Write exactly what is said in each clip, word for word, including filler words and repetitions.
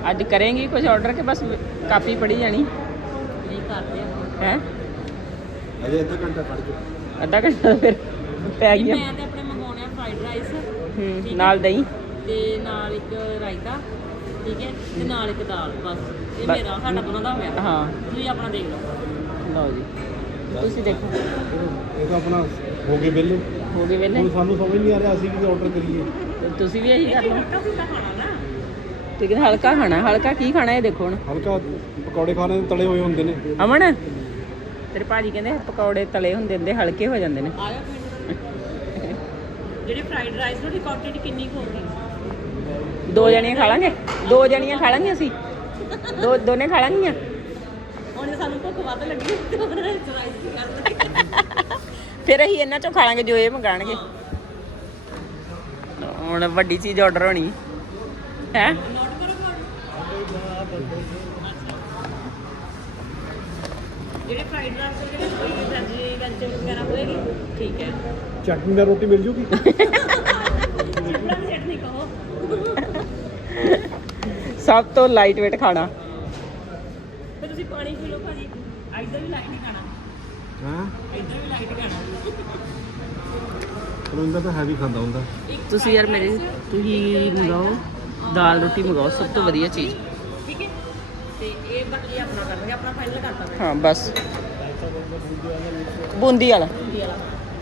ਅੱਜ करेंगी कुछ ऑर्डर के बस कापी पढ़ी जानी नहीं करते है ਅਜੇ ਅੱਧਾ ਘੰਟਾ ਪੜ ਕੇ अद्धा घंटा तो फिर पै गया मैं ते अपने मंगाने आ फ्राइड राइस हम्म नाल दही ਤੇ ਨਾਲ ਇੱਕ ਰਾਇਤਾ ਠੀਕ ਹੈ ਤੇ ਨਾਲ ਇੱਕ ਦਾਲ ਬਸ ਇਹ ਬਸ। ਮੇਰਾ ਸਾਡਾ ਦੋਨਾਂ ਦਾ ਹੋ ਗਿਆ हाँ ਤੁਸੀਂ ਆਪਣਾ ਦੇਖ ਲਓ लो जी तुसी देखो ਇਹ ਤਾਂ ਆਪਣਾ ਹੋ ਗਏ ਬਿੱਲ हो गए वेले ਹੁਣ ਸਾਨੂੰ ਸਮਝ ਨਹੀਂ ਆ ਰਿਹਾ ਅਸੀਂ ਕੀ ਆਰਡਰ ਕਰੀਏ तो तुसी भी यही कर लो ਕਾਫੀ ਤਾਂ ਖਾਣਾ ਨਾ लेकिन हल्का खाना है हल्का की खाना है देखो हुण ਹਲਕਾ ਪਕੌੜੇ ਖਾਣੇ ਤਲੇ ਹੋਏ ਹੁੰਦੇ ਨੇ ਅਮਨ ਤੇਰੇ ਭਾਜੀ ਕਹਿੰਦੇ ਪਕੌੜੇ ਤਲੇ ਹੁੰਦੇ ਹੁੰਦੇ ਹਲਕੇ ਹੋ ਜਾਂਦੇ ਨੇ ਆਇਆ ਜਿਹੜੇ ਫਰਾਈਡ ਰਾਈਸ ਦੀ ਕੁਆਂਟੀਟੀ ਕਿੰਨੀ ਕੁ ਹੋਊਗੀ ਦੋ ਜਣੀਆਂ ਖਾ ਲਾਂਗੇ ਦੋ ਜਣੀਆਂ ਖਾ ਲਾਂਗੇ ਅਸੀਂ ਦੋ ਦੋਨੇ ਖਾ ਲਾਂਗੀਆਂ ਹੁਣ ਜੇ ਸਾਨੂੰ ਭੁੱਖ ਵੱਧ ਲੱਗੀ ਤੇ ਉਹ ਰਾਈਸ ਕਰ ਲਾਂਗੇ ਫਿਰ ਅਸੀਂ ਇਹਨਾਂ ਚੋਂ ਖਾ ਲਾਂਗੇ ਜੋ ਇਹ ਮੰਗਾਣਗੇ ਹੁਣ ਵੱਡੀ ਚੀਜ਼ ਆਰਡਰ ਹੋਣੀ ਹੈ ਨੋਟ ਕਰੋ ਜਿਹੜੇ ਫਰਾਈਡ ਰਾਈਸ ਦੇ ਜਿਹੜੇ ਕੋਈ ਵੈਜੀ ਵੈਜੀਟੇਬਲ ਵਗੈਰਾ ਹੋਏਗੀ ਠੀਕ ਹੈ ਚਟਨੀ ਨਾਲ ਰੋਟੀ ਮਿਲ ਜੂਗੀ ਚਟਨਾ ਦੀ ਚਟਨੀ ਕਹੋ ਸਭ ਤੋਂ ਲਾਈਟ ਵੇਟ ਖਾਣਾ ਤੇ ਤੁਸੀਂ ਪਾਣੀ ਪੀ ਲਓ ਭਾਜੀ ਇੱਧਰ ਵੀ ਲਾਈਟ ਹੀ ਖਾਣਾ ਹਾਂ ਇੱਧਰ ਵੀ ਲਾਈਟ ਖਾਣਾ ਰੋਂਦਾ ਤਾਂ ਹੈਵੀ ਖਾਂਦਾ ਹੁੰਦਾ ਤੁਸੀਂ ਯਾਰ ਮੇਰੇ ਤੁਸੀਂ ਮੰਗਾਓ ਦਾਲ ਰੋਟੀ ਮੰਗਾਓ ਸਭ ਤੋਂ ਵਧੀਆ ਚੀਜ਼ ਠੀਕ ਹੈ ਤੇ ਇਹ ਬਾਕੀ ਆਪਣਾ ਕਰਾਂਗੇ ਆਪਣਾ ਫਾਈਨਲ ਕਰਤਾ ਮੈਂ ਹਾਂ ਬਸ ਬੂੰਦੀ ਵਾਲਾ ਬੂੰਦੀ ਵਾਲਾ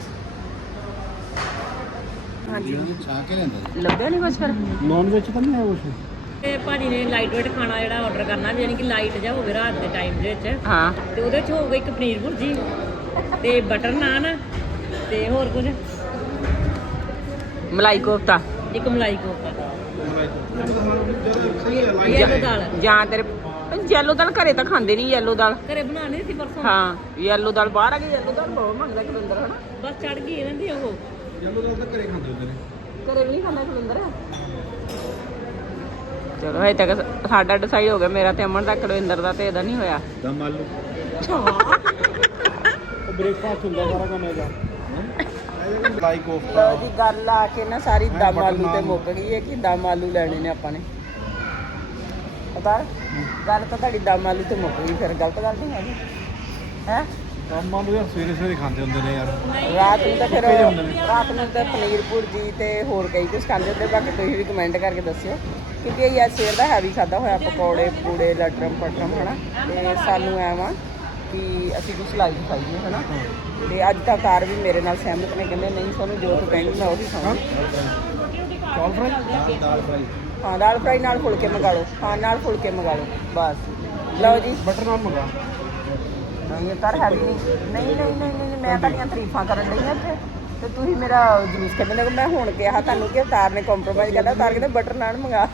ਹਾਂਜੀ ਚਾਹ ਕੇ ਲੈਂਦਾ ਲੱਭਿਆ ਨਹੀਂ ਕੁਝ ਫਿਰ ਨੌਨ ਵੈਜ ਤਾਂ ਨਹੀਂ ਹੈ ਕੁਛ ਤੇ ਭਾਜੀ ਨੇ ਲਾਈਟ ਵੇਟ ਖਾਣਾ ਜਿਹੜਾ ਆਰਡਰ ਕਰਨਾ ਯਾਨੀ ਕਿ ਲਾਈਟ ਜਿਹਾ ਹੋਵੇ ਰਾਤ ਦੇ ਟਾਈਮ ਦੇ ਵਿੱਚ ਹਾਂ ਤੇ ਉਹਦੇ ਚ ਹੋਊਗਾ ਇੱਕ ਪਨੀਰ ਭੁਰਜੀ ਤੇ ਬਟਰ ਨਾਨ ਤੇ ਹੋਰ ਕੁਝ ਮਲਾਈ ਕੋਫਤਾ ਇੱਕ ਮਲਾਈ ਕੋਫਤਾ ਯੈਲੋ ਦਾਲ ਜਾਂ ਤੇਰੇ ਯੈਲੋ ਦਾਲ ਘਰੇ ਤਾਂ ਖਾਂਦੇ ਨਹੀਂ ਯੈਲੋ ਦਾਲ ਘਰੇ ਬਣਾਉਣੀ ਸੀ ਪਰਸੋਂ ਹਾਂ ਯੈਲੋ ਦਾਲ ਬਾਹਰ ਆ ਗਈ ਯੈਲੋ ਦਾਲ ਬਹੁਤ ਮੰਗਦਾ ਕਲਿੰਦਰ ਹਨਾ ਬਸ ਚੜ ਗਈ ਇਹਨਾਂ ਦੀ ਉਹ ਯੈਲੋ ਦਾਲ ਤਾਂ ਘਰੇ ਖਾਂਦੇ ਹੁੰਦੇ ਨੇ ਘਰੇ ਵੀ ਨਹੀਂ ਖਾਂਦਾ ਕਲਿੰਦਰ ਚਲੋ ਹਜੇ ਤੱਕ ਸਾਡਾ ਡਿਸਾਈਡ ਹੋ ਗਿਆ ਮੇਰਾ ਤੇ ਅਮਨ ਦਾ ਕਲਿੰਦਰ ਦਾ ਤੇ ਇਹਦਾ ਨਹੀਂ ਹੋਇਆ ਦਮ ਆਲੂ ਉਹ ਬ੍ਰੇਕਫਾਸਟ ਹੁੰਦਾ ਸਾਰਾ ਕੰਮ ਇਹਦਾ ਲਾਈਕ ਕੋਫਤਾ ਲਓ ਜੀ ਗੱਲ ਆ ਕੇ ਨਾ ਸਾਰੀ ਦਮ ਆਲੂ ਤੇ ਮੁੱਕ ਗਈ ਹੈ ਕਿ ਦਮ ਆਲੂ ਲੈਣੇ ਨੇ ਆਪਾਂ ਨੇ ਪਤਾ ਗੱਲ ਤਾਂ ਤੁਹਾਡੀ ਦਮ ਆਲੂ ਤੇ ਮੁੱਕ ਗਈ ਫਿਰ ਗਲਤ ਗੱਲ ਨਹੀਂ ਹੈਗੀ ਹੈ ਦਮ ਆਲੂ ਯਾਰ ਸਵੇਰੇ ਸਵੇਰੇ ਖਾਂਦੇ ਹੁੰਦੇ ਨੇ ਯਾਰ ਰਾਤ ਨੂੰ ਤਾਂ ਫਿਰ ਰਾਤ ਨੂੰ ਤਾਂ ਪਨੀਰ ਭੁਰਜੀ ਤੇ ਹੋਰ ਕਈ ਕੁਝ ਖਾਂਦੇ ਹੁੰਦੇ ਬਾਕੀ ਤੁਸੀਂ ਵੀ ਕਮੈਂਟ ਕਰਕੇ ਦੱਸਿਓ ਕਿਉਂਕਿ ਇਹ ਯਾਰ ਸਵੇਰ ਦਾ ਹੈਵੀ ਖਾਦਾ ਹੋਇਆ ਪਕੌੜੇ ਪੂੜੇ ਲਟਰਮ ਪਟਰਮ ਹਨਾ ਤੇ ਸਾਨੂੰ ਐ ਵਾ ਕਿ ਅਸੀਂ ਕੁਛ ਲਾਈਟ ਖਾਈਏ ਹਨਾ ਤੇ ਅੱਜ ਤਾਂ ਕਾਰ ਵੀ ਮੇਰੇ ਨਾਲ ਸਹਿਮਤ ਨੇ ਕਹਿੰਦੇ ਨਹੀਂ ਸਾਨੂੰ ਜੋ ਤੂੰ ਕਹਿੰਦੀ ਮੈਂ ਉਹੀ ਖਾਵਾਂਗੀ ਚੌਲ ਫਰਾਈ ਦਾਲ ਫਰਾਈ ਹਾਂ ਦਾਲ ਫਰਾਈ ਨਾਲ ਫੁਲਕੇ ਮੰਗਾ ਲਓ ਹਾਂ ਨਾਲ ਫੁਲਕੇ ਮੰਗਾ ਲਓ ਬਸ ਲਓ ਜੀ ਬਟਰ ਨਾਨ ਮੰਗਾ ਨਹੀਂ ਇਹ ਤਾਂ ਹੈਵੀ ਨਹੀਂ ਨਹੀਂ ਨਹੀਂ ਨਹੀਂ ਨਹੀਂ ਮੈਂ ਤੁਹਾਡੀਆਂ ਤਾਰੀਫਾਂ ਕਰਨ ਲਈ ਹਾਂ ਇੱਥੇ ਤੇ ਤੁਸੀਂ ਮੇਰਾ ਜਲੂਸ ਕੱਢਣ ਲੱਗੇ ਮੈਂ ਹੁਣ ਕਿਹਾ ਤੁਹਾਨੂੰ ਕਿ ਅਵਤਾਰ ਨੇ ਕੰਪਰੋਮਾਈਜ਼ ਕਰਦਾ ਅਵਤਾਰ ਕਹਿੰਦਾ ਬਟਰ ਨਾਨ ਮੰਗਾ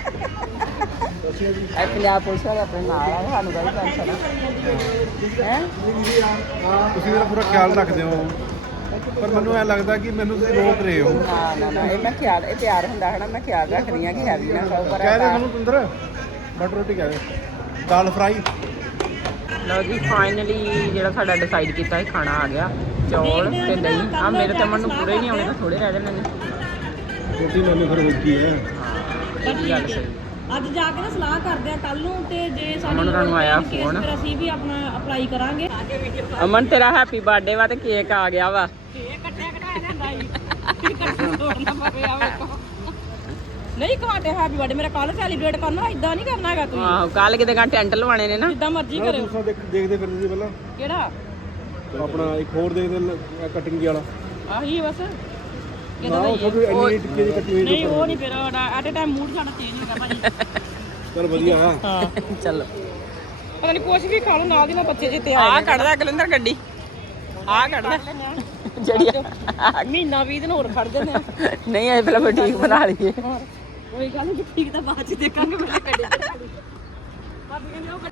ਇਹ ਪੰਜਾਬ ਪੁਲਿਸ ਵਾਲੇ ਆਪਣੇ ਨਾਲ ਆ ਸਾਨੂੰ ਕੋਈ ਟੈਨਸ਼ਨ ਹੈ ਤੁਸੀਂ ਮੇਰਾ ਪੂਰਾ ਖਿਆਲ ਰੱਖਦੇ ਹੋ ਪਰ ਮੈਨੂੰ ਐ ਲੱਗਦਾ ਕਿ ਮੈਨੂੰ ਤੁਸੀਂ ਰੋਕ ਰਹੇ ਹੋ ਨਾ ਨਾ ਨਾ ਇਹ ਮੈਂ ਖਿਆਲ ਇਹ ਤਿਆਰ ਹੁੰਦਾ ਹੈ ਨਾ ਮੈਂ ਖਿਆਲ ਰੱਖਦੀ ਹਾਂ ਕਿ ਹੈਵੀ ਨਾ ਖਾਓ ਪਰ ਕਹਿ ਦੇ ਤੁਹਾਨੂੰ ਤੁੰਦਰ ਬਟਰ ਰੋਟੀ ਕਹਿ ਦੇ ਦਾਲ ਫਰਾਈ ਲਓ ਜੀ ਫਾਈਨਲੀ ਜਿਹੜਾ ਸਾਡਾ ਡਿਸਾਈਡ ਕੀਤਾ ਹੈ ਖਾਣਾ ਆ ਗਿਆ ਚੌਲ ਤੇ ਦਹੀਂ ਆ ਮੇਰੇ ਤੇ ਮਨ ਨੂੰ ਪੂਰੇ ਨਹੀਂ ਆਉਣੇ ਤਾਂ ਥੋੜੇ ਰਹਿ ਜਾਣੇ ਨੇ ਰੋਟੀ ਲੈ ਲਓ ਫਿਰ ਹੋਰ ਕੀ ਹੈ ਇਹ ਗੱਲ ਸਹੀ ਅੱਜ ਜਾ ਕੇ ਨਾ ਸਲਾਹ ਕਰਦੇ ਆ ਕੱਲ ਨੂੰ ਤੇ ਜੇ ਅਮਨ ਸਾਡੀ ਹੋਰਾਂ ਨੂੰ ਆਇਆ case ਫੋਨ। ਫਿਰ ਅਸੀਂ ਵੀ ਆਪਣਾ ਅਪਲਾਈ ਕਰਾਂਗੇ ਅਮਨ ਤੇਰਾ ਹੈਪੀ ਬਰਥਡੇ ਵਾ ਤੇ ਕੇਕ ਆ ਗਿਆ ਵਾ ਕੇਕ ਕੱਟਿਆ ਕਟਾਇਆ ਜਾਂਦਾ ਹੀ ਤੋੜਨਾ ਪਵੇ ਆ ਵੇਖੋ ਨਹੀਂ ਤੁਹਾਡੇ ਹੈਪੀ ਬਰਥਡੇ ਮੇਰਾ ਕੱਲ ਸੈਲੀਬ੍ਰੇਟ ਕਰਨਾ ਇਦਾਂ ਨਹੀਂ ਕਰਨਾ ਹੈਗਾ ਤੁਸੀਂ ਆਹੋ ਕੱਲ ਕਿਤੇ ਗਾਂ ਟੈਂਟ ਲਵਾਣੇ ਨੇ ਨਾ ਜਿੱਦਾਂ ਮਰਜ਼ੀ ਕਰਿਓ ਦੂਸਰਾ ਦੇਖ ਦੇਖਦੇ ਫਿਰਦੇ ਸੀ ਪਹਿਲਾਂ ਕਿਹੜਾ ਆਪਣਾ ਇੱਕ ਹੋਰ ਦੇਖਦੇ ਕਟਿੰਗ ਵਾਲਾ ਆਹੀ ਬਸ ਨਾ ਉਹ ਥੋੜੀ ਇੰਨੀ ਟਿੱਕੀ ਦੀ ਕੱਟੀ ਹੋਈ ਨਹੀਂ ਉਹ ਨਹੀਂ ਫਿਰ ਐਟ ਅ ਟਾਈਮ ਮੂਡ ਸਾਡਾ ਚੇਂਜ ਹੋ ਗਿਆ ਭਾਜੀ ਚਲ ਵਧੀਆ ਆ ਹਾਂ ਚੱਲ ਪਤਾ ਨਹੀਂ ਕੁਛ ਵੀ ਖਾ ਲਓ ਨਾਲ ਦੀ ਨਾਲ ਬੱਚੇ ਜਿੱਤੇ ਆ ਕੱਢਦਾ ਕਲਿੰਦਰ ਗੱਡੀ ਆ ਕੱਢਦਾ ਜਿਹੜੀ ਮਹੀਨਾ ਵੀਹ ਦਿਨ ਹੋਰ ਖੜ ਜਾਂਦੇ ਆ ਨਹੀਂ ਇਹ ਪਹਿਲਾਂ ਬੁਟੀਕ ਬਣਾ ਲਈਏ ਕੋਈ ਗੱਲ ਨਹੀਂ ਠੀਕ ਤਾਂ ਬਾਅਦ ਚ ਦੇਖਾਂਗੇ ਮੈਂ ਗੱਡੀ ਤੇ ਭਾਬੀ ਕਹਿੰਦੇ ਉਹ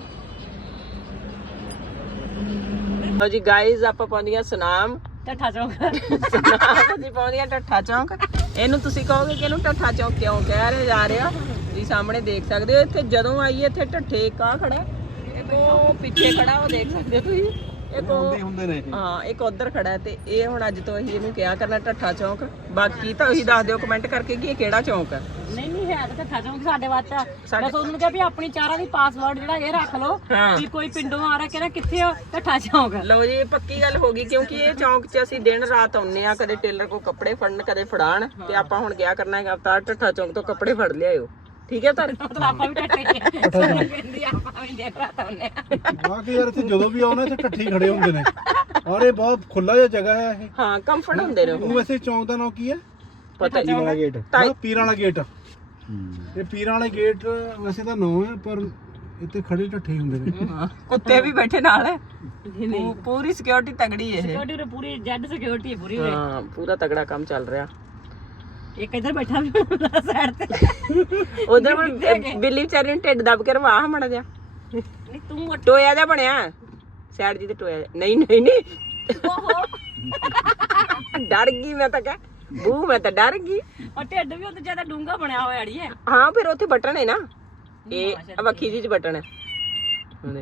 ਲਓ ਜੀ ਗਾਇਜ਼ ਆਪਾਂ ਪਹੁੰਚੀਆਂ ਸੁਨਾਮ ਟੱਠਾ ਚੌਂਕ ਸੁਨਾਮ ਅਸੀਂ ਪਹੁੰਚੀਆਂ ਟੱਠਾ ਚੌਂਕ ਇਹਨੂੰ ਤੁਸੀਂ ਕਹੋਗੇ ਕਿ ਇਹਨੂੰ ਟੱਠਾ ਚੌਂਕ ਕਿਉਂ ਕਹਿ ਰਹੇ ਜਾ ਰਹੇ ਆ ਤੁਸੀਂ ਸਾਹਮਣੇ ਦੇਖ ਸਕਦੇ ਹੋ ਇੱਥੇ ਜਦੋਂ ਆਈਏ ਇੱਥੇ ਢੱਠੇ ਕਾ ਖੜਾ ਇੱਕ ਉਹ ਪਿੱਛੇ ਖੜਾ ਉਹ ਦੇਖ ਸਕਦੇ ਹੋ ਤੁਸੀਂ ਇੱਕ ਹੁੰਦੇ ਹੁੰਦੇ ਨੇ ਇਹ। ਹਾਂ ਇੱਕ ਉਧਰ ਖੜਾ ਹੈ ਤੇ ਇਹ ਹੁਣ ਅੱਜ ਤੋਂ ਅਸੀਂ ਇਹਨੂੰ ਕਿਹਾ ਕਰਨਾ ਢੱਠਾ ਚੌਂਕ। ਬਾਕੀ ਤਾਂ ਤੁਸੀਂ ਦੱਸ ਦਿਓ ਕਮੈਂਟ ਕਰਕੇ ਕਿ ਇਹ ਕਿਹੜਾ ਚੌਂਕ ਹੈ। ਨਹੀਂ ਨਹੀਂ ਹੈ ਤਾਂ ਠੱਠਾ ਚੌਂਕ ਸਾਡੇ ਵਾਸਤੇ ਆ। ਬਸ ਉਹਨੂੰ ਕਿਹਾ ਵੀ ਆਪਣੀ ਚਾਰਾਂ ਦੀ ਪਾਸਵਰਡ ਜਿਹੜਾ ਇਹ ਰੱਖ ਲਓ ਵੀ ਕੋਈ ਪਿੰਡੋਂ ਆ ਰਿਹਾ ਕਹਿੰਦਾ ਕਿੱਥੇ ਹੋ ਢੱਠਾ ਚੌਂਕ। ਲਓ ਜੀ ਪੱਕੀ ਗੱਲ ਹੋ ਗਈ ਕਿਉਂਕਿ ਇਹ ਚੌਂਕ 'ਚ ਅਸੀਂ ਦਿਨ ਰਾਤ ਆਉਂਦੇ ਆ, ਕਦੇ ਟੇਲਰ ਕੋ ਕੱਪੜੇ ਫੜਨ ਕਦੇ ਫੜਾਣ ਤੇ ਆਪਾਂ ਹੁਣ ਕਿਹਾ ਕਰਨਾ ਹੈਗਾ ਅਵਤਾਰ ਢੱਠਾ ਚੌਂਕ ਤੋਂ ਕੱਪੜੇ ਫੜ ਲਿਆਇਓ। ਠੀਕ ਹੈ ਤਾਂ ਮਤਲਬ ਆਪਾਂ ਵੀ ਢੱਠੇ ਕਹਿੰਦੀ ਆਪਾਂ ਵੀ ਦਿਨ ਰਾਤ ਆਉਂਦੇ ਆ। ਬਾਕੀ ਯਾਰ ਇੱਥੇ ਜਦੋਂ ਵੀ ਆਉਣਾ ਇੱਥੇ ਠੱਠੀ ਖੜੇ ਹੁੰਦੇ ਨੇ ਔਰ ਇਹ ਬਹੁਤ ਖੁੱਲਾ ਜਿਹਾ ਜਗ੍ਹਾ ਹੈ ਇਹ। ਹਾਂ ਕੰਫਰਟ ਹੁੰਦੇ ਨੇ ਉਹ ਵੈਸੇ ਚੌਂਕ ਦਾ ਨਾਮ ਕੀ ਹੈ? ਪਤਾ ਪੀਰਾਂ ਵਾਲਾ ਗੇਟ। ਤਾਂ- ਹਾਂ ਪੀਰਾਂ ਵਾਲਾ ਗੇਟ। ਇਹ ਪੀਰਾਂ ਵਾਲਾ ਗੇਟ ਵੈਸੇ ਤਾਂ ਨਾਮ ਹੈ ਪਰ ਇੱਥੇ ਖੜੇ ਠੱਠੇ ਹੁੰਦੇ ਨੇ। ਕੁੱਤੇ ਵੀ ਬੈਠੇ ਨਾਲ ਪੂ- ਪੂਰੀ ਸਿਕਿਉਰਿਟੀ ਤਗੜੀ ਇਹ। ਸਿਕਿਉਰਿਟੀ ਉਰੇ ਪੂਰੀ ਜੈਡ ਸਿਕਿਉਰਿਟੀ ਹੈ ਪੂਰੀ ਉਰੇ। ਹਾਂ ਪੂਰਾ ਤਗੜਾ ਕੰਮ ਚੱਲ ਰਿਹਾ। ਇੱਕ ਇੱਧਰ ਬੈਠਾ ਵੀ ਸਾਈਡ ਤੇ। ਉਧਰ ਬਿੱਲੀ ਵਿਚਾਰੀ ਨੂੰ ਢਿੱਡ ਦੱਬ ਕੇ ਰਵਾ ਮੜਾ ਜਾ ਨਹੀਂ ਤੂੰ ਟੋਇਆ ਜਾ ਬਣਿਆ ਸਾਈਡ ਜੀ ਤੇ ਟੋਇਆ ਜਿਹਾ। ਨਹੀਂ ਨਹੀਂ ਨਹੀਂ ਓਹੋ ਡਰ ਗਈ ਮੈਂ ਤਾਂ ਕਹਿ ਬੂ ਮੈਂ ਤਾਂ ਡਰ ਗਈ। ਉਹ ਢਿੱਡ ਵੀ ਉੱਤੇ ਜਿਆਦਾ ਡੂੰਗਾ ਬਣਿਆ ਹੋਇਆ ਅੜੀਏ। ਹਾਂ ਫਿਰ ਉੱਥੇ ਬਟਨ ਹੈ ਨਾ ਇਹ ਵੱਖੀ ਜੀ ਚ ਬਟਨ ਹੈ ਉਹਦੇ।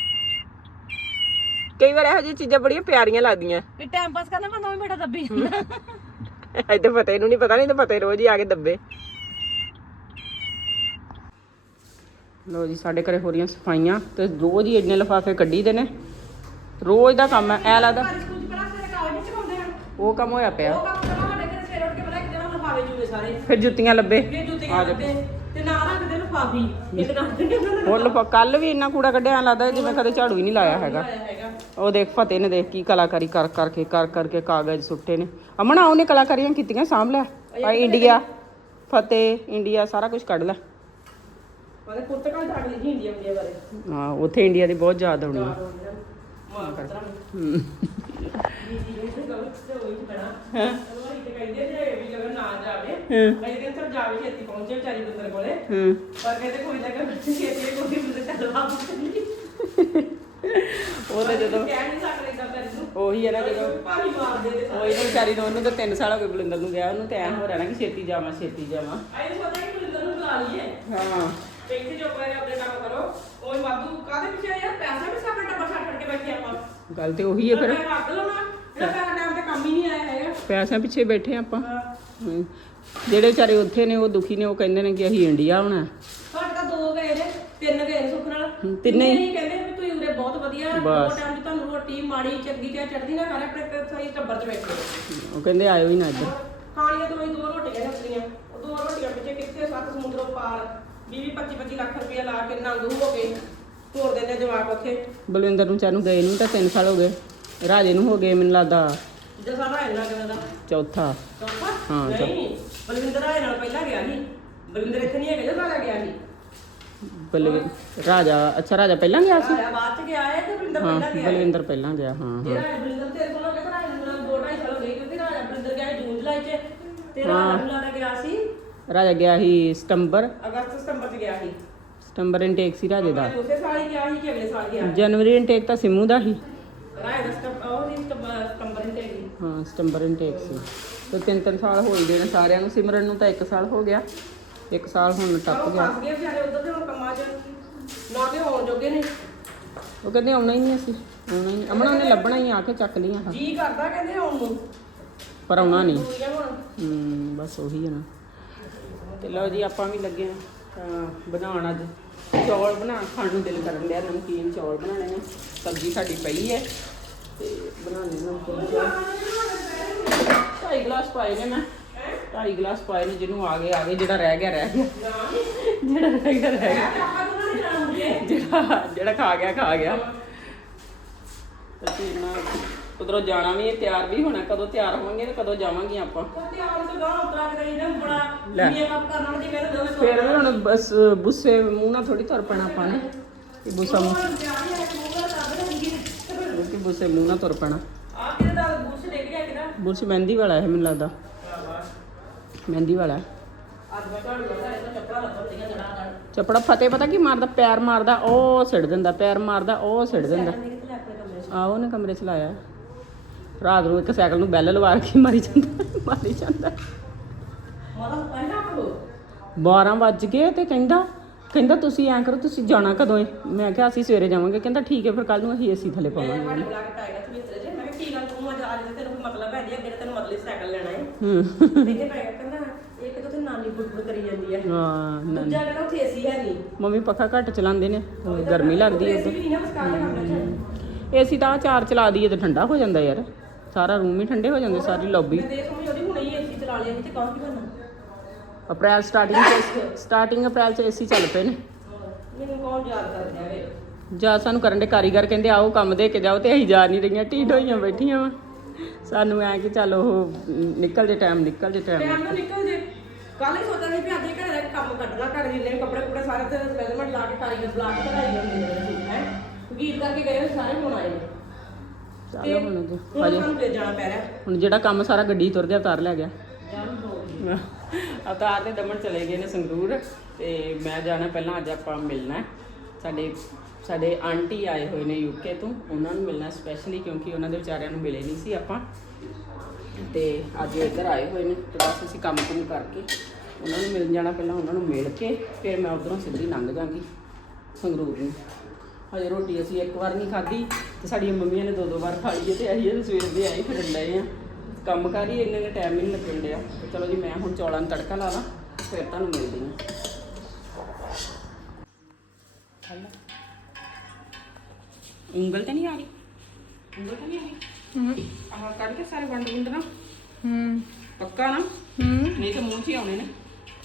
ਕਈ ਵਾਰ ਇਹੋ ਜਿਹੀ ਚੀਜ਼ਾਂ ਬੜੀਆਂ ਪਿਆਰੀਆਂ ਲੱਗਦੀਆਂ। ਵੀ ਟਾਈਮ ਪਾਸ ਕਰਨਾ ਬੰਦਾ ਵੀ ਬੈਠਾ ਦੱਬੀ ਜਾਂਦਾ। ਇੱਥੇ ਫਤਿਹ ਨੂੰ ਨਹੀਂ ਪਤਾ, ਨਹੀਂ ਤਾਂ ਫਤਿਹ ਰੋਜ਼ ਹੀ ਆ ਕੇ ਦੱਬੇ। ਲੋ ਜੀ ਸਾਡੇ ਘਰੇ ਹੋ ਰਹੀਆਂ ਸਫਾਈਆਂ ਤੇ ਰੋਜ਼ ਹੀ ਇੰਨੇ ਲਿਫਾਫੇ ਕੱਢੀ ਦੇ ਨੇ। ਰੋਜ਼ ਦਾ ਕੰਮ ਹੈ ਐ ਲੱਗਦਾ ਉਹ ਕੰਮ ਹੋਇਆ ਪਿਆ। ਫਿਰ ਜੁੱਤੀਆਂ ਲੱਭੇ ਹੁਣ ਕੱਲ ਵੀ ਇੰਨਾ ਕੂੜਾ ਕੱਢਿਆ ਐਂ ਲੱਗਦਾ ਜਿਵੇਂ ਕਦੇ ਝਾੜੂ ਹੀ ਨਹੀਂ ਲਾਇਆ ਹੈਗਾ। ਉਹ ਦੇਖ ਫਤਿਹ ਨੇ ਦੇਖ ਕੀ ਕਲਾਕਾਰੀ ਕਰ ਕਰਕੇ ਕਰ ਕਰਕੇ ਕਾਗਜ਼ ਸੁੱਟੇ ਨੇ। ਅਮਨਾ ਉਹਨੇ ਕਲਾਕਾਰੀਆਂ ਕੀਤੀਆਂ ਸਾਂਭ ਲਿਆ। ਆ ਇੰਡੀਆ ਫਤਿਹ ਇੰਡੀਆ ਸਾਰਾ ਕੁਝ ਕੱਢ ਲੈ। ਹਾਂ ਉੱਥੇ ਇੰਡੀਆ ਦੀ ਬਹੁਤ ਯਾਦ ਆਉਣੀ ਹੈ। ਉਹ ਤਾਂ ਜਦੋਂ ਉਹੀ ਹੈ ਨਾ ਜਦੋਂ ਉਹੀ ਨਾ ਵਿਚਾਰੀ ਨੂੰ ਉਹਨੂੰ ਤਾਂ ਤਿੰਨ ਸਾਲ ਹੋ ਗਏ ਬਲਿੰਦਰ ਨੂੰ ਗਿਆ ਉਹਨੂੰ ਤਾਂ ਐਂ ਹੋ ਰਿਹਾ ਨਾ ਕਿ ਛੇਤੀ ਜਾਵਾਂ ਛੇਤੀ ਜਾਵਾਂ। ਹਾਂ ਗੱਲ ਤੇ ਉਹੀ ਹੈ ਫਿਰ ਪੈਸਿਆਂ ਪਿੱਛੇ ਬੈਠੇ ਆਪਾਂ। ਹਮ, ਜਿਹੜੇ ਵਿਚਾਰੇ ਉੱਥੇ ਨੇ ਉਹ ਦੁਖੀ ਨੇ ਉਹ ਕਹਿੰਦੇ ਨੇ ਕਿ ਅਸੀਂ ਇੰਡੀਆ ਆਉਣਾ। ਸਾਡੇ ਤਾਂ ਦੋ ਗਏ ਨੇ ਤਿੰਨ ਗਏ ਨੇ ਸੁੱਖ ਨਾਲ ਤਿੰਨੇ ਹੀ ਕਹਿੰਦੇ ਵੀ ਤੁਸੀਂ ਉਰੇ ਬਹੁਤ ਵਧੀਆ ਦੋ ਟਾਈਮ ਦੀ ਤੁਹਾਨੂੰ ਰੋਟੀ ਮਾੜੀ ਚੰਗੀ ਤੇ ਚੜਦੀ ਨਾ ਖਾਣੇ ਆਪਣੇ ਸਹੀ ਟੱਬਰ ਚ ਬੈਠੇ। ਉਹ ਕਹਿੰਦੇ ਆਇਓ ਹੀ ਨਾ ਇੱਧਰ। ਖਾਣੀਆਂ ਤਾਂ ਦੋ ਰੋਟੀਆਂ ਰੱਖਣੀਆਂ ਉਹ ਦੋ ਰੋਟੀਆਂ ਪਿੱਛੇ ਕਿੱਥੇ ਸੱਤ ਸਮੁੰਦਰੋਂ ਪਾਰ ਵੀਹ ਪੱਚੀ ਪੱਚੀ ਲੱਖ ਰੁਪਇਆ ਲਾ ਕੇ ਨੰਗ ਹੋ ਗਏ ਤੋੜ ਦਿੰਦੇ ਜਵਾਕ ਉੱਥੇ। ਬਲਵਿੰਦਰ ਨੂੰ ਚਾਨੂੰ ਗਏ ਨੂੰ ਤਾਂ ਤਿੰਨ ਸਾਲ ਹੋ ਗਏ। ਰਾਜੇ ਨੂੰ ਹੋ ਗਏ ਮੈਨੂੰ ਲੱਗਦਾ ਜਿੱਦਾਂ ਸਾਡਾ ਇੰਨਾ ਕਿਵੇਂ ਦਾ ਚੌਥਾ। ਚੌਥਾ ਹਾਂ ਨਹੀਂ ਬਲਵਿੰਦਰ ਰਾਏ ਨਾਲ ਪਹਿਲਾਂ ਗਿਆ ਸੀ। ਬਲਵਿੰਦਰ ਇੱਥੇ ਨਹੀਂ ਹੈਗਾ ਜਦੋਂ ਰਾਜਾ ਗਿਆ ਸੀ। ਬਲਵਿੰਦਰ ਰਾਜਾ ਅੱਛਾ ਰਾਜਾ ਪਹਿਲਾਂ ਗਿਆ ਸੀ। ਰਾਜਾ ਬਾਅਦ ਚ ਗਿਆ ਹੈ ਤੇ ਬਲਵਿੰਦਰ ਹਾਂ ਪਹਿਲਾਂ ਗਿਆ। ਬਲਵਿੰਦਰ ਪਹਿਲਾਂ ਗਿਆ। ਹਾਂ ਹਾਂ ਜਿਹੜਾ ਬਲਵਿੰਦਰ ਤੇਰੇ ਕੋਲ ਕਹਿੰਦਾ ਰਾਜਾ ਨੂੰ ਦੋ ਢਾਈ ਸਾਲ ਹੋ ਗਏ ਕਿਉਂਕਿ ਰਾਜਾ ਬਲਵਿੰਦਰ ਗਿਆ ਜੂਨ ਜੁਲਾਈ ਚ ਤੇ ਰਾਜਾ ਨੂੰ ਲੱਗਦਾ ਗਿਆ ਸੀ ਰਾਜਾ ਗਿਆ ਸੀ ਸਤੰਬਰ ਅਗਸਤ ਸਤੰਬਰ ਚ ਗਿਆ ਸੀ। ਸਤੰਬਰ ਇਨਟੇਕ ਸੀ ਰਾਜੇ ਦਾ। ਉਸੇ ਸਾਲ ਹੀ ਗਿਆ ਸੀ ਕਿ ਅਗਲੇ ਸਾਲ ਗਿਆ। ਜਨਵਰੀ ਇਨਟੇਕ ਤਾਂ ਸਿੰਮੂ ਦਾ ਸੀ। ਰਾਜਾ ਦਾ ਸਤੰਬਰ ਉਹ ਸੀ ਸਤੰਬਰ ਹੀ ਤੇ ਹਾਂ ਸਤੰਬਰ ਇਨਟੇਕ ਸੀ ਤੇ ਤਿੰਨ ਤਿੰਨ ਸਾਲ ਹੋ ਹੀ ਗਏ ਨੇ ਸਾਰਿਆਂ ਨੂੰ। ਸਿਮਰਨ ਨੂੰ ਤਾਂ ਇੱਕ ਸਾਲ ਹੋ ਗਿਆ। ਇੱਕ ਸਾਲ ਹੁਣ ਟੱਪ ਗਿਆ। ਫਸ ਗਏ ਵਿਚਾਰੇ ਉਧਰ ਦੇ ਹੁਣ ਕੰਮਾਂ 'ਚ ਨਾ ਤੇ ਹੋਣ ਜੋਗੇ ਨੇ। ਉਹ ਕਹਿੰਦੇ ਆਉਣਾ ਹੀ ਨਹੀਂ ਅਸੀਂ ਆਉਣਾ ਹੀ ਨਹੀਂ। ਅਮਨਾ ਉਹਨੇ ਲੱਭਣਾ ਹੀ ਆ ਕੇ ਚੱਕ ਲਈਆਂ ਜੀ ਕਰਦਾ ਕਹਿੰਦੇ ਆਉਣ ਨੂੰ ਪਰ ਆਉਣਾ ਨਹੀਂ। ਦੂਰੀਆਂ ਹੁਣ ਹੂੰ ਬਸ ਉਹੀ ਹੈ ਨਾ। ਤੇ ਲਓ ਜੀ ਆਪਾਂ ਵੀ ਲੱਗੇ ਹਾਂ ਤਾਂ ਬਣਾਉਣ ਅੱਜ ਚੌਲ ਬਣਾ ਖਾਣ ਨੂੰ ਦਿਲ ਕਰਨ ਡਿਆ। ਨਮਕੀਨ ਚੌਲ ਬਣਾਉਣੇ ਨੇ। ਸਬਜ਼ੀ ਸਾਡੀ ਪਈ ਹੈ ਤੇ ਬਣਾਉਣੇ ਨਮਕੀਨ ਚੌਲ। ਢਾਈ ਗਲਾਸ ਪਾਏ ਨੇ ਮੈਂ ਢਾਈ ਗਲਾਸ ਪਾਏ ਨੇ। ਜਿਹਨੂੰ ਆ ਗਏ ਆ ਗਏ ਜਿਹੜਾ ਰਹਿ ਗਿਆ ਰਹਿ ਗਿਆ ਜਿਹੜਾ ਰਹਿ ਗਿਆ ਰਹਿ ਗਿਆ ਜਿਹੜਾ ਜਿਹੜਾ ਖਾ ਗਿਆ ਖਾ ਗਿਆ। ਉਧਰੋਂ ਜਾਣਾ ਵੀ ਹੈ ਤਿਆਰ ਵੀ ਹੋਣਾ। ਕਦੋਂ ਤਿਆਰ ਹੋਵਾਂਗੇ ਤੇ ਕਦੋਂ ਜਾਵਾਂਗੇ ਆਪਾਂ। ਫਿਰ ਵੀ ਹੁਣ ਬਸ ਬੁੱਸੇ ਮੂੰਹ ਨਾਲ ਥੋੜੀ ਤੁਰ ਪੈਣਾ ਆਪਾਂ ਨੇ ਕਿ ਬੁੱਸਾ ਮੂੰਹ ਕਿ ਬੁੱਸੇ ਮੂੰਹ ਨਾਲ ਤੁਰ ਪੈਣਾ। ਬੁਰਸ਼ ਮਹਿੰਦੀ ਵਾਲਾ ਹੈ ਮੈਨੂੰ ਲੱਗਦਾ। ਮਹਿੰਦੀ ਵਾਲਾ ਚੱਪੜਾ ਫਤਿਹ ਪਤਾ ਕੀ ਮਾਰਦਾ ਪੈਰ ਮਾਰਦਾ ਉਹ ਸਿੱਟ ਦਿੰਦਾ ਪੈਰ ਮਾਰਦਾ ਉਹ ਸਿੱਟ ਦਿੰਦਾ। ਆਹ ਉਹਨੇ ਕਮਰੇ ਚ ਲਾਇਆ। ਰਾਤ ਨੂੰ ਇੱਕ ਸਾਈਕਲ ਨੂੰ ਬੈਲ ਲਵਾ ਕੇ ਮਾਰੀ ਜਾਂਦਾ ਮਾਰੀ ਜਾਂਦਾ। ਬਾਰਾਂ ਵੱਜ ਗਏ ਤੇ ਕਹਿੰਦਾ ਕਹਿੰਦਾ ਤੁਸੀਂ ਐਂ ਕਰੋ ਤੁਸੀਂ ਜਾਣਾ ਕਦੋਂ ਏ? ਮੈਂ ਕਿਹਾ ਅਸੀਂ ਸਵੇਰੇ ਜਾਵਾਂਗੇ। ਕਹਿੰਦਾ ਠੀਕ ਹੈ ਫਿਰ ਕੱਲ ਨੂੰ ਅਸੀਂ ਏਸੀ ਥੱਲੇ ਪਾਵਾਂਗੇ। ਬੁਲਾ ਕੇ ਪਾਏਗਾ ਸਵੇਰੇ ਜੇ ਮੈਂ ਕਿਹਾ ਕੀ ਗੱਲ ਤੂੰ ਅੱਜ ਅੱਜ ਤੈਨੂੰ ਕੋਈ ਮਤਲਬ ਹੈ ਜੀ ਅੱਗੇ ਤੈਨੂੰ ਮਤਲਬ ਸਾਈਕਲ ਲੈਣਾ ਹੈ ਹੂੰ ਦੇਖੇ ਪਾਏਗਾ ਕਹਿੰਦਾ ਇੱਕ ਤਾਂ ਉੱਥੇ ਨਾਨੀ ਬੁੜਬੁੜ ਕਰੀ ਜਾਂਦੀ ਹੈ ਹਾਂ ਨਾ- ਦੂਜਾ ਕਹਿੰਦਾ ਉੱਥੇ ਏਸੀ ਹੈ ਨਹੀਂ ਮੰਮੀ ਪੱਖਾ ਘੱਟ ਚਲਾਉਂਦੇ ਨੇ ਗਰਮੀ ਲੱਗਦੀ ਹੈ ਏਸੀ ਵੀ ਨਹੀਂ ਨਾ ਬਸ ਕਾਹਦੇ ਕੰਮ ਏਸੀ ਤਾਂ ਚਾਰ ਚਲਾ ਦਈਏ ਤਾਂ ਠੰਡਾ ਹੋ ਜਾਂਦਾ ਯਾਰ ਸਾਰਾ ਰੂਮ ਹੀ ਠੰਡੇ ਹੋ ਜਾਂਦੇ ਸਾਰੀ ਲੌਬੀ। ਮੈਂ ਦੇਖ ਸਮਝ ਉਹਦੀ ਹੁਣ ਹੀ ਏਸੀ ਚਲਾ ਲਿਆ ਤੇ ਕਾਹ ਕੀ ਬਣਨਾ ਅਪ੍ਰੈਲ ਸਟਾਰਟਿੰਗ ਸਟਾਰਟਿੰਗ ਅਪ੍ਰੈਲ ਚ ਏਸੀ ਚੱਲ ਪਏ ਨੇ। ਮੈਨੂੰ ਕੌਣ ਯਾਦ ਕਰ ਜਾਵੇ ਜਾਂ ਸਾਨੂੰ ਕਰਨ ਦੇ ਕਾਰੀਗਰ ਕਹਿੰਦੇ ਆਓ ਕੰਮ ਦੇ ਕੇ ਜਾਓ ਤੇ ਅਸੀਂ ਜਾ ਨਹੀਂ ਰਹੀਆਂ ਢੀਠ ਹੋਈਆਂ ਬੈਠੀਆਂ ਵਾ। ਸਾਨੂੰ ਐ ਕਿ ਚੱਲ ਉਹ ਨਿਕਲ ਜੇ ਟਾਈਮ ਨਿਕਲ ਜੇ ਟਾਈਮ ਟਾਈਮ ਤੋਂ ਨਿਕਲ ਜੇ ਕੱਲ ਹੀ ਸੋਚਿਆ ਸੀ ਵੀ ਅੱਜ ਘਰੇ ਕੰਮ ਕੱਢਣਾ ਘਰ ਜਿੰਨੇ ਵੀ ਕੱਪੜੇ ਕੁਪੜੇ ਸਾਰੇ ਤੇ ਮੈਜ਼ਰਮੈਂਟ ਲਾ ਕੇ ਕਾਰੀਗਰ ਬੁਲਾ ਕੇ ਕਢਾਈ ਜਾਂਦੇ ਨੇ ਹੈ ਗੀਤ ਕਰਕੇ ਗਏ ਹੋਏ ਸਾਰੇ ਹੁਣ ਆਏ ਨੇ ਚੱਲ ਹੁਣ ਜੀ ਹੁਣ ਹਜੇ ਸਾਨੂੰ ਫੇਰ ਜਾਣਾ ਪੈ ਰਿਹਾ ਹੁਣ ਜਿਹੜਾ ਕੰਮ ਸਾਰਾ ਗੱਡੀ ਤੁਰ ਗਿਆ ਉਤਾਰ ਲਿਆ ਗਿਆ। ਅਵਤਾਰ ਤੇ ਦਮਨ ਚਲੇ ਗਏ ਨੇ ਸੰਗਰੂਰ ਤੇ ਮੈਂ ਜਾਣਾ ਪਹਿਲਾਂ ਅੱਜ ਆਪਾਂ ਮਿਲਣਾ ਹੈ। ਸਾਡੇ ਸਾਡੇ ਆਂਟੀ ਆਏ ਹੋਏ ਨੇ ਯੂਕੇ ਤੋਂ ਉਹਨਾਂ ਨੂੰ ਮਿਲਣਾ ਸਪੈਸ਼ਲੀ ਕਿਉਂਕਿ ਉਹਨਾਂ ਦੇ ਵਿਚਾਰਿਆਂ ਨੂੰ ਮਿਲੇ ਨਹੀਂ ਸੀ ਆਪਾਂ ਤੇ ਅੱਜ ਇੱਧਰ ਆਏ ਹੋਏ ਨੇ ਤੇ ਬਸ ਅਸੀਂ ਕੰਮ ਕੁਮ ਕਰਕੇ ਉਹਨਾਂ ਨੂੰ ਮਿਲ ਜਾਣਾ ਪਹਿਲਾਂ ਉਹਨਾਂ ਨੂੰ ਮਿਲ ਕੇ ਫਿਰ ਮੈਂ ਉਧਰੋਂ ਸਿੱਧੀ ਲੰਘ ਜਾਵਾਂਗੀ ਸੰਗਰੂਰ ਨੂੰ। ਹਜੇ ਰੋਟੀ ਅਸੀਂ ਇੱਕ ਵਾਰ ਨਹੀਂ ਖਾਧੀ ਤੇ ਸਾਡੀਆਂ ਮੰਮੀਆਂ ਨੇ ਦੋ ਦੋ ਵਾਰ ਖਾ ਲਈ ਹੈ ਤੇ ਅਸੀਂ ਇਹ ਸਵੇਰ ਦੇ ਆਏ ਫਿਰਨ ਲਏ ਆ ਕੰਮ ਕਰ ਹੀ ਇੰਨੇ ਟਾਈਮ ਹੀ ਨਹੀਂ ਲੱਗਣ ਡਿਆ ਤੇ ਚਲੋ ਜੀ ਮੈਂ ਹੁਣ ਚੌਲਾਂ ਨੂੰ ਤੜਕਾ ਲਾ ਲਾਂ ਫਿਰ ਤੁਹਾਨੂੰ ਮਿਲਦੀ ਹਾਂ। ਉਂਗਲ ਤੇ ਨਹੀਂ ਆ ਰਹੀ ਉਂਗਲ ਤੇ ਨਹੀਂ ਆ ਰਹੀ ਆਹ ਕੱਢ ਕੇ ਸਾਰੇ ਵੰਡ ਵੰਡ ਨਾ ਹੂੰ ਪੱਕਾ ਨਾ ਹੂੰ ਨਹੀਂ ਤਾਂ ਮੂੰਹ 'ਚ ਹੀ ਆਉਣੇ ਨੇ।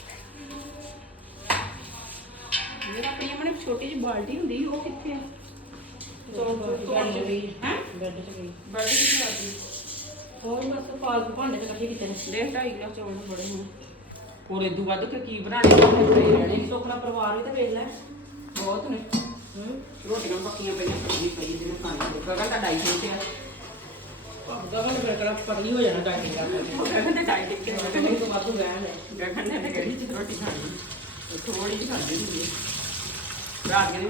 ਮੇਰਾ ਆਪਣੀ ਆਪਣੇ ਛੋਟੀ ਜਿਹੀ ਬਾਲਟੀ ਹੁੰਦੀ ਉਹ ਕਿੱਥੇ ਆ? ਬੈੱਡ 'ਚ ਗਈ ਹੈ ਬੈੱਡ 'ਚ ਗਈ ਬੈੱਡ 'ਚ ਕਿੱਥੇ ਆ ਗਈ? ਹੋਰ ਬਸ ਫਾਲਤੂ ਭਾਂਡੇ ਤੇ ਇਕੱਠੇ ਕੀਤੇ ਨੇ ਦੇਖ ਢਾਈ ਗਲਾਸ ਚੌਲ ਬੜੇ ਹੋਣ ਹੋਰ ਇਦੋਂ ਵੱਧ ਕੇ ਕੀ ਬਣਾਣੇ ਰਹਿਣੇ ਸੁਖਨਾ ਪਰਿਵਾਰ ਵੀ ਤਾਂ ਵੇਖ ਲੈ ਬਹੁਤ ਨੇ ਰੋਟੀਆਂ ਪੱਕੀਆਂ ਪਈਆਂ ਸਬਜ਼ੀ ਪਈ ਜਿਹਨੂੰ ਖਾਣੀ ਗਗਨ ਤਾਂ ਡਾਈਟ ਤੇ ਆ ਗਗਨ ਨੇ ਫਿਰ ਪਤਲੀ ਹੋ ਜਾਣਾ ਡਾਈਟਿੰਗ ਕਰਕੇ ਗਗਨ ਤਾਂ ਡਾਈਟ ਤੇ ਗਗਨ ਤੋਂ ਵਾਧੂ ਰਹਿਣ ਹੈ ਗਗਨ ਨੇ ਤਾਂ ਕਿਹੜੀ ਚ ਰੋਟੀ ਖਾਣੀ ਥੋੜੀ ਜਿਹੀ ਖਾਂਦੀ ਹੁੰਦੀ ਰਾਤ ਨੂੰ